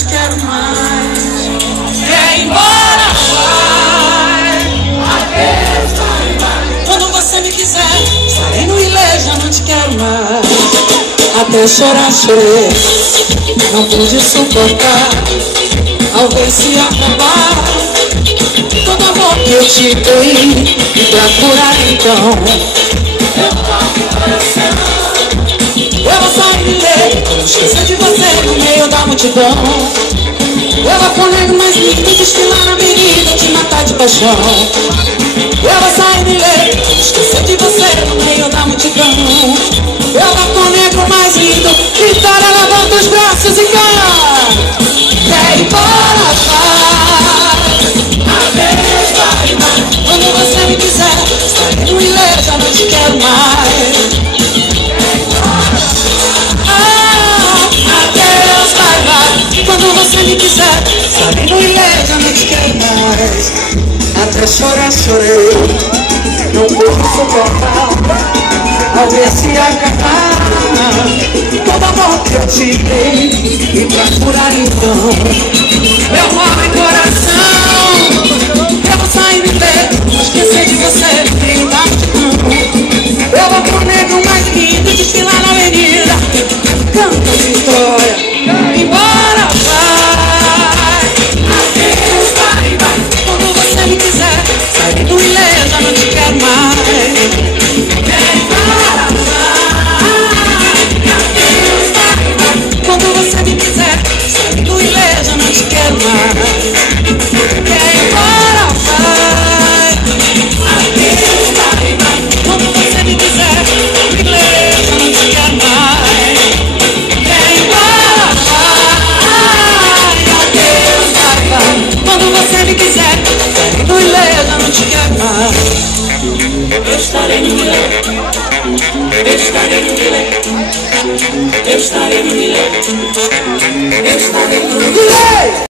te quero mais. Quer ir embora, vai. Adeus, vai, vai. Quando você me quiser, estarei no ilê, já não te quero mais. Até chorar, chorei, não pude suportar. Ao ver se acabar todo amor que eu te dei, e pra curar então eu toco o coração. Eu vou sair de lei, não esquecer de você no meio da multidão. Eu vou com o negro mais lindo, desfilar na avenida, te matar de paixão. Eu vou sair de lei, não esquecer de você no meio da multidão. Eu vou com o negro mais lindo, gritar, levanta os braços e canta. Quer ir embora, vai. Adeus, vai, vai. Quando você me quiser, estarei no ilê, já não te quero mais. Quer ir embora, adeus, vai, vai. Quando você me quiser, estarei no ilê, já não te quero mais. Até chorar, chorei, não pude suportar. Ao ver se acabar todo amor que eu te dei, e pra curar então meu mal e coração. Eu vou sair me ver, não esquecer de você no meio da multidão. Eu vou pro negro mais lindo, desfilar na avenida, canta vitória. Embora, vai. Adeus, vai, vai. Quando você me quiser, sai do ilê, já não te quero mais. Quando você me quiser, sai do ilê, já não te quero mais. Quer ir embora, vai. Adeus, vai, vai. Quando você me quiser, sai do ilê, já não te quero mais. Quer ir embora, vai. Adeus, vai, vai. Quando você me quiser, sai do ilê, já não te quero mais. Eu estarei no ilê, eu estarei no ilê, eu estarei no ilê, eu estarei no ilê.